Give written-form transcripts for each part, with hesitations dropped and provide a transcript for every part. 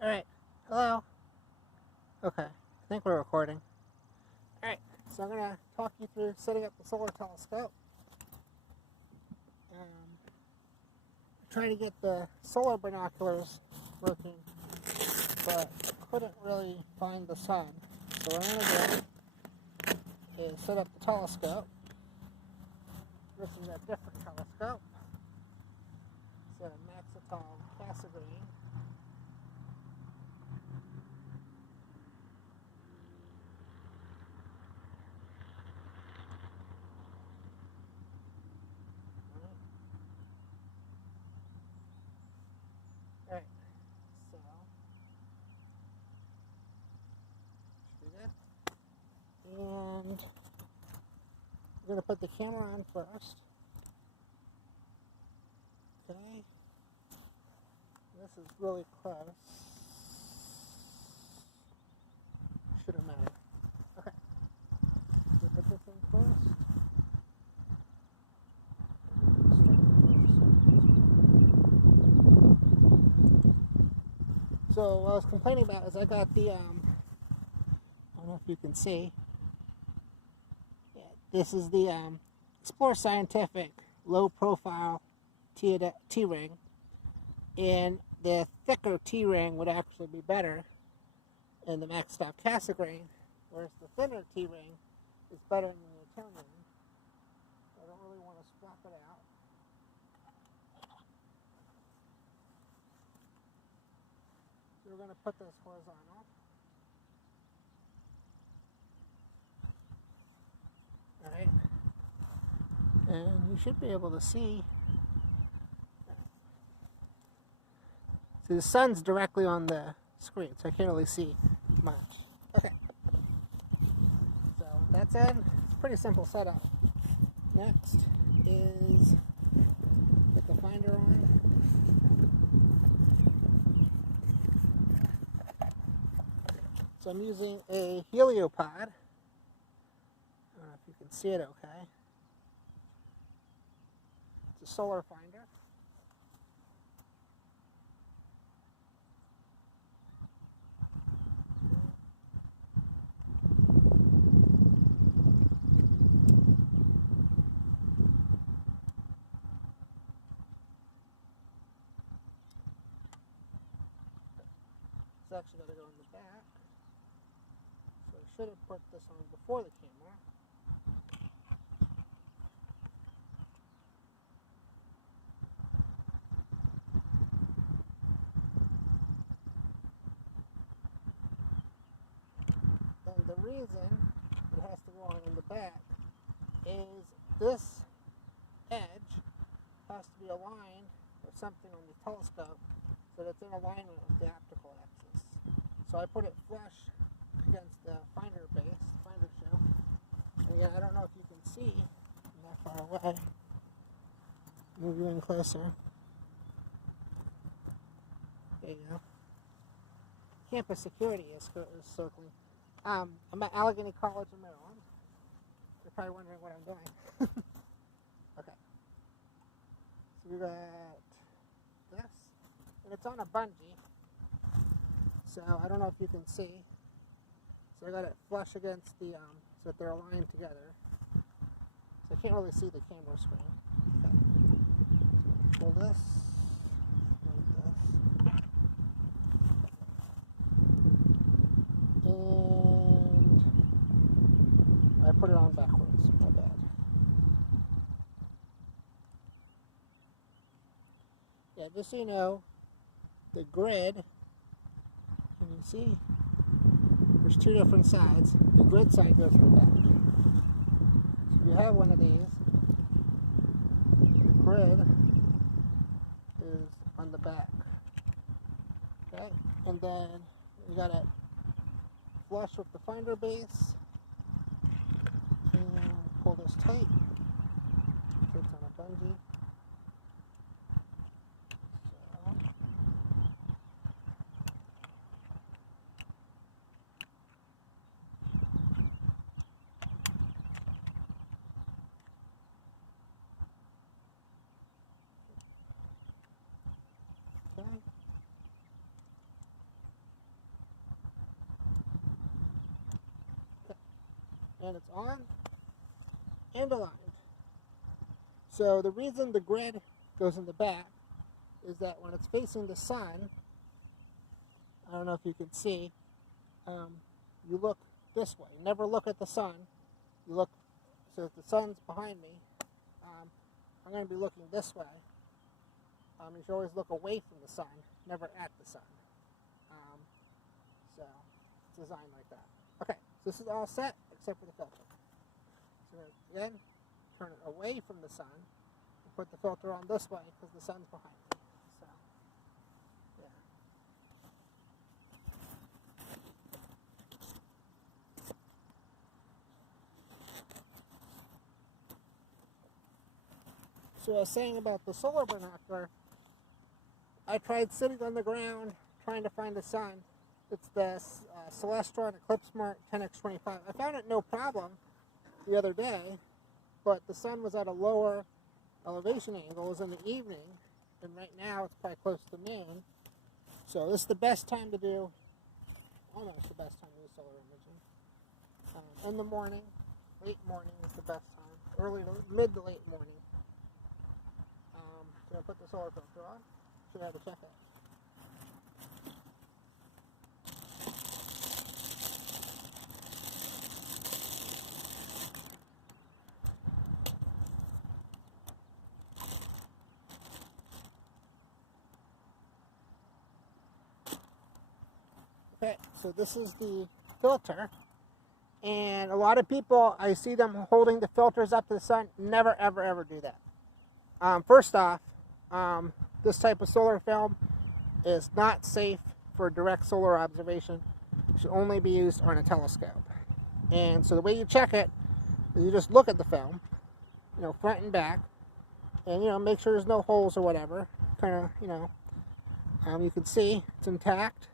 Alright, hello. Okay, I think we're recording. Alright, so I'm going to talk you through setting up the solar telescope. Trying to get the solar binoculars working, but couldn't really find the sun. So what I'm going to do is set up the telescope. This is a different telescope. It's a Maxital Cassegrain. Alright, so should be good. And we're going to put the camera on first. Okay. This is really close. Shouldn't matter. Okay. We put this in first. So what I was complaining about is I got the, I don't know if you can see. Yeah, this is the Explore Scientific low profile T-ring. And the thicker T-ring would actually be better in the Maxital Cassegrain, whereas the thinner T-ring is better in the Italian. I don't really want to swap it out. So we're going to put this horizontal. Alright. And you should be able to see. So the sun's directly on the screen, so I can't really see much. Okay. So that's it. It's a pretty simple setup. Next is put the finder on. So I'm using a heliopod. I don't know if you can see it okay. It's a solar finder. It's actually got to go in the back. So I should have put this on before the camera. And the reason it has to go on in the back is this edge has to be aligned with something on the telescope so that it's in alignment with the optical axis. So I put it flush against the finder base, finder shell. And again, I don't know if you can see from that far away. Move you in closer. There you go. Campus security is circling. I'm at Allegany College in Maryland. You're probably wondering what I'm doing. Okay. So we got this. And it's on a bungee. So I don't know if you can see. So I got it flush against the, so that they're aligned together. So I can't really see the camera screen. Okay. So pull this. Like this. And I put it on backwards. My bad. Yeah, just so you know, the grid, can you see? There's two different sides. The grid side goes in the back. So if you have one of these, the grid is on the back. Okay? And then you got it flush with the finder base. And pull this tight. So it's on a bungee. Okay. and it's on and aligned. So the reason the grid goes in the back is that when it's facing the sun, I don't know if you can see, you look this way. Never look at the sun. You look, so if the sun's behind me, I'm going to be looking this way. You should always look away from the sun, never at the sun. So it's designed like that. Okay, so this is all set except for the filter. So again, turn it away from the sun and put the filter on this way because the sun's behind me. So, yeah. So I was saying about the solar binocular, I tried sitting on the ground trying to find the sun. It's the Celestron Eclipse Smart 10x25. I found it no problem the other day, but the sun was at a lower elevation angle. It was in the evening, and right now it's probably close to noon. So this is the best time to do, almost the best time to do solar imaging. In the morning, late morning is the best time. Early to mid to late morning. So I put the solar filter on. Should have to check it. Okay, so this is the filter, and a lot of people, I see them holding the filters up to the sun. Never, ever, ever do that. First off, this type of solar film is not safe for direct solar observation. It should only be used on a telescope. And so the way you check it is you just look at the film, front and back, and make sure there's no holes or whatever. Kind of, you can see it's intact.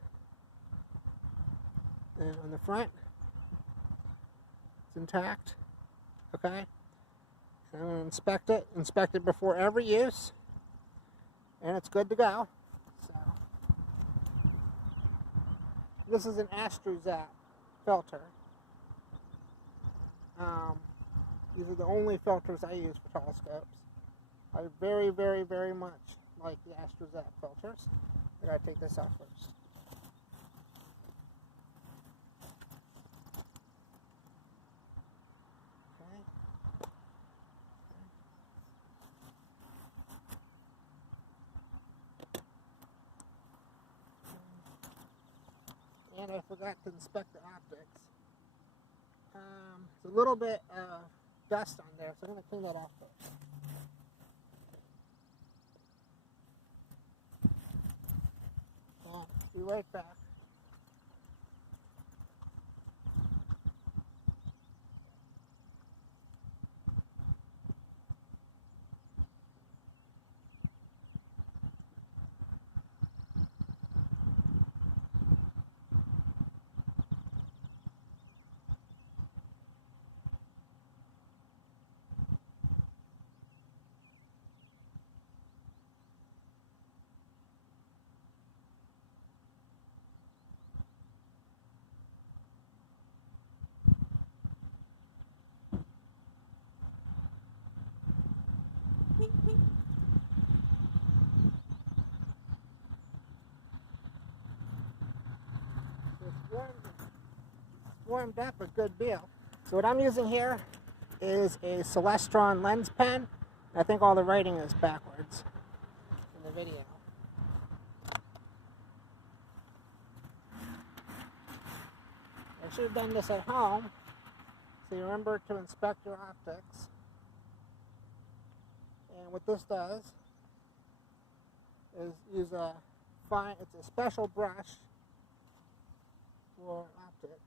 And on the front, it's intact. Okay. And I'm going to inspect it before every use, and it's good to go. So this is an AstroZap filter. These are the only filters I use for telescopes. I very, very, very much like the AstroZap filters. I gotta take this out first. And I forgot to inspect the optics. There's a little bit of dust on there, so I'm going to clean that off first. Be right back. Warmed up a good deal. So what I'm using here is a Celestron lens pen. I think all the writing is backwards in the video. I should have done this at home, so you remember to inspect your optics. And what this does is use it's a special brush for optics.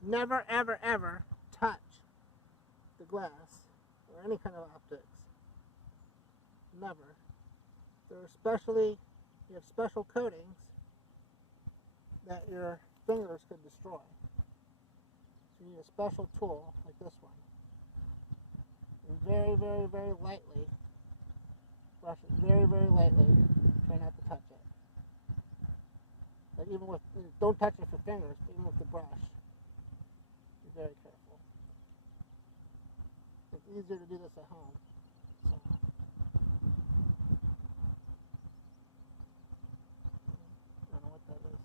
Never, ever, ever touch the glass or any kind of optics. Never. You have special coatings that your fingers could destroy. So you need a special tool like this one. And very, very, very lightly, brush it very, very lightly. Try not to touch it. even with, don't touch it with your fingers, even with the brush. Be very careful. It's easier to do this at home. So. I don't know what that is.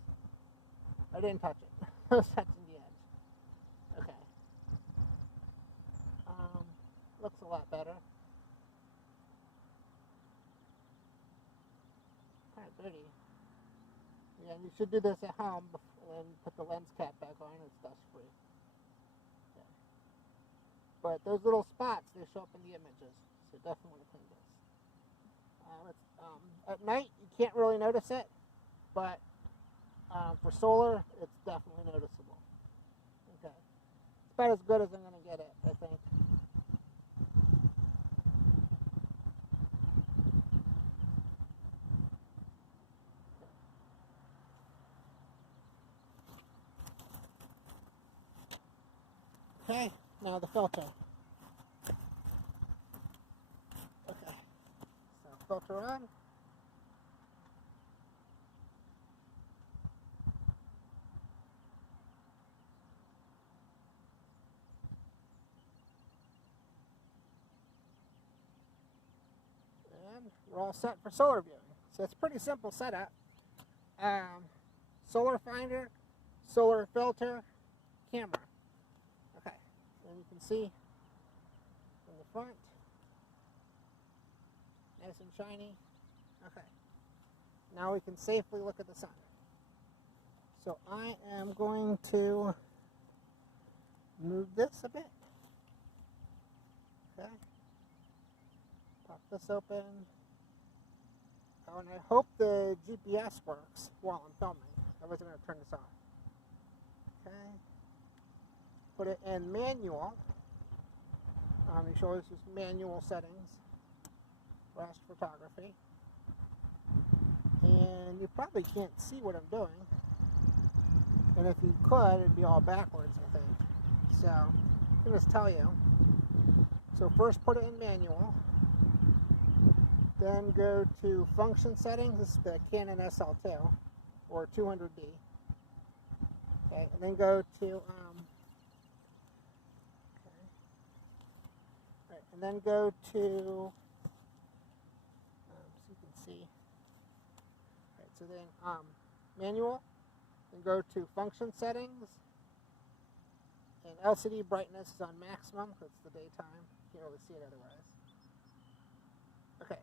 I didn't touch it. I was touching the edge. Okay. Looks a lot better. Kind of dirty. Yeah, you should do this at home and then put the lens cap back on. It's dust free. Okay. But those little spots, they show up in the images, so definitely want to clean this. At night, you can't really notice it, but for solar, it's definitely noticeable. Okay. It's about as good as I'm going to get it, I think. Okay, now the filter. Okay, so filter on. And we're all set for solar viewing. So it's a pretty simple setup. Solar finder, solar filter, camera. Okay, and you can see in the front, nice and shiny. Okay, now we can safely look at the sun. So I am going to move this a bit. Okay, pop this open. Oh, and I hope the GPS works while I'm filming. I wasn't going to turn this on. Okay. Put it in manual. You should always use manual settings for astrophotography. And you probably can't see what I'm doing. And if you could, it'd be all backwards, I think. So, I'll just tell you. So first put it in manual. Then go to function settings. This is the Canon SL2 or 200D. Okay, and then go to right, and then go to so you can see. Right, so then manual. Then go to function settings. And LCD brightness is on maximum because it's the daytime. You can't really see it otherwise. Okay.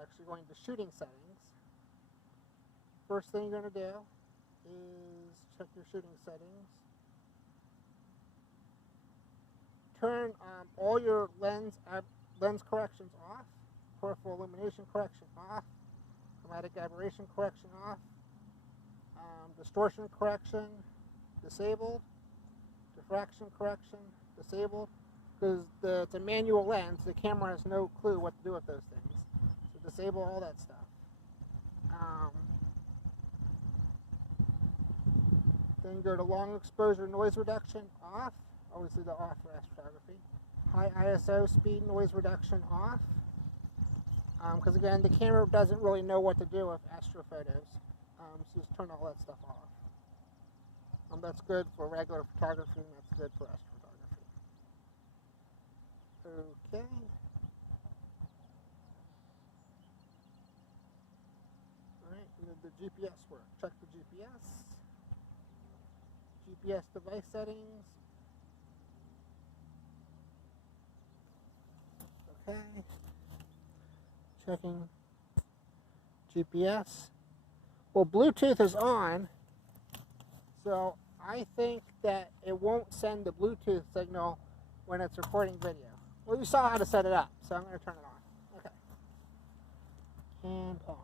Actually going to shooting settings. First thing you're going to do is check your shooting settings. Turn all your lens corrections off, peripheral illumination correction off, chromatic aberration correction off, distortion correction disabled, diffraction correction disabled, because it's a manual lens. The camera has no clue what to do with those things. So disable all that stuff. Then go to long exposure noise reduction off. Obviously the off for astrophotography. High ISO speed noise reduction off. Because again, the camera doesn't really know what to do with astrophotos. So just turn all that stuff off. That's good for regular photography, and that's good for astrophotography. Okay. Alright, and then the GPS work. Check the GPS. GPS device settings. Okay. Checking GPS. Well, Bluetooth is on, so I think that it won't send the Bluetooth signal when it's recording video. Well, you saw how to set it up, so I'm going to turn it on. Okay. And off.